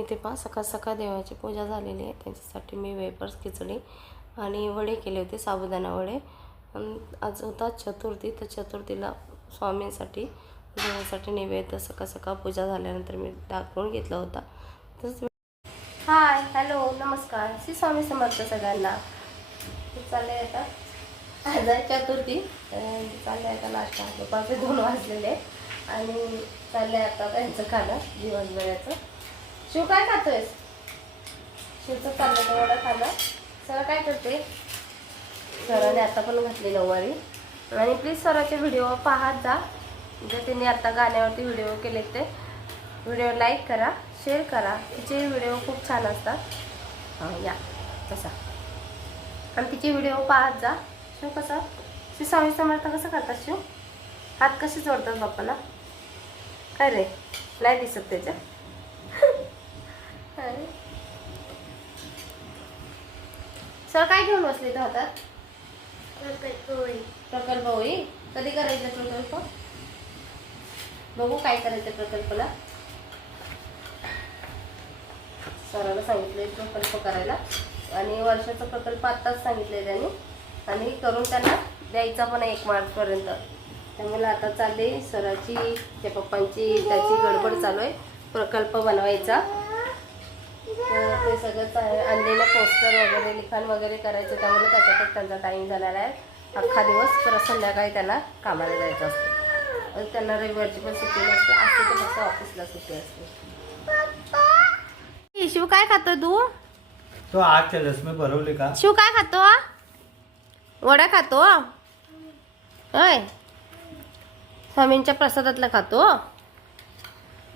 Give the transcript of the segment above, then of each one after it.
इथे पहा सकाळ सकाळ देवाची पूजा झालेली आहे. त्यांच्यासाठी मी वेपर्स खिचडी आणि वडे केले होते साबुदाणा वडे. आज होता चतुर्थी तर चतुर्थीला स्वामींसाठी देवासाठी नैवेद्य सकाळ सकाळ पूजा झाल्यानंतर मी दाखवून घेतला होता. तसंच हाय हॅलो नमस्कार. श्री स्वामी समर्थ सगळ्यांना. चालले आता. आज आहे चतुर्थी. चालले आता नाश्ता. दुपारचे दोन वाजलेले. आणि चालले आता त्यांचं खाणं दिवसभराचं. शिव काय खातोयस? शिवचं चाललं तर वडा खाणं. सर काय करते? सराने आता पण घातली नऊवारी. आणि प्लीज सराचे व्हिडिओ पाहत जा. जे त्यांनी आता गाण्यावरती व्हिडिओ केले ते. व्हिडिओ लाईक करा शेअर करा. तिचे व्हिडिओ खूप छान असतात. हां या. तसा. आणि तिचे व्हिडिओ पाहत जा. शिव कसा? श्री स्वामी समर्थ कसं करतात शिव? हात कसे जोडतात बाप्पाला? काय रे नाही दिसत त्याच्या सर काय घेऊन बसले तू हातात? प्रकल्प होई कधी करायचं प्रकल्प? बघू काय करायचं प्रकल्पला. सरांना सांगितलंय प्रकल्प करायला. आणि वर्षाचा प्रकल्प आत्ताच सांगितलंय त्यांनी. आणि करून त्यांना द्यायचा पण एक मार्चपर्यंत. त्यामुळे आता चालले सराची त्या पप्पांची त्याची गडबड चालू आहे. प्रकल्प बनवायचा. तर ते सगळं चा- आणलेलं पोस्टर वगैरे लिखाण वगैरे करायचं त्यामुळे त्याच्यातच त्यांचा टाईम झालेला आहे. अख्खा दिवस परत संध्याकाळी त्यांना कामाला जायचं असतं. आणि त्यांना रविवारची पण सुट्टी नसते असते तर फक्त ऑफिसला सुट्टी असते. शिव काय खातो तू? तो आजच्या रसमे भरवले का? शिव काय खातो? वडा खातो? होय. स्वामींच्या प्रसादातला खातो?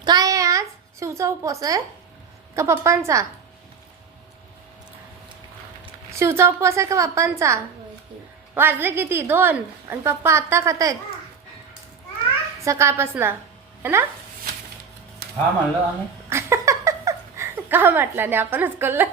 काय आहे आज? शिवचा उपवास आहे? का पप्पांचा? शिवचा उपवास आहे का पप्पांचा वाजले किती? दोन. आणि पप्पा आता खात आहेत सकाळपासनं. है ना? हा म्हणलं आम्ही. का म्हटलं नाही? आपणच कळलं.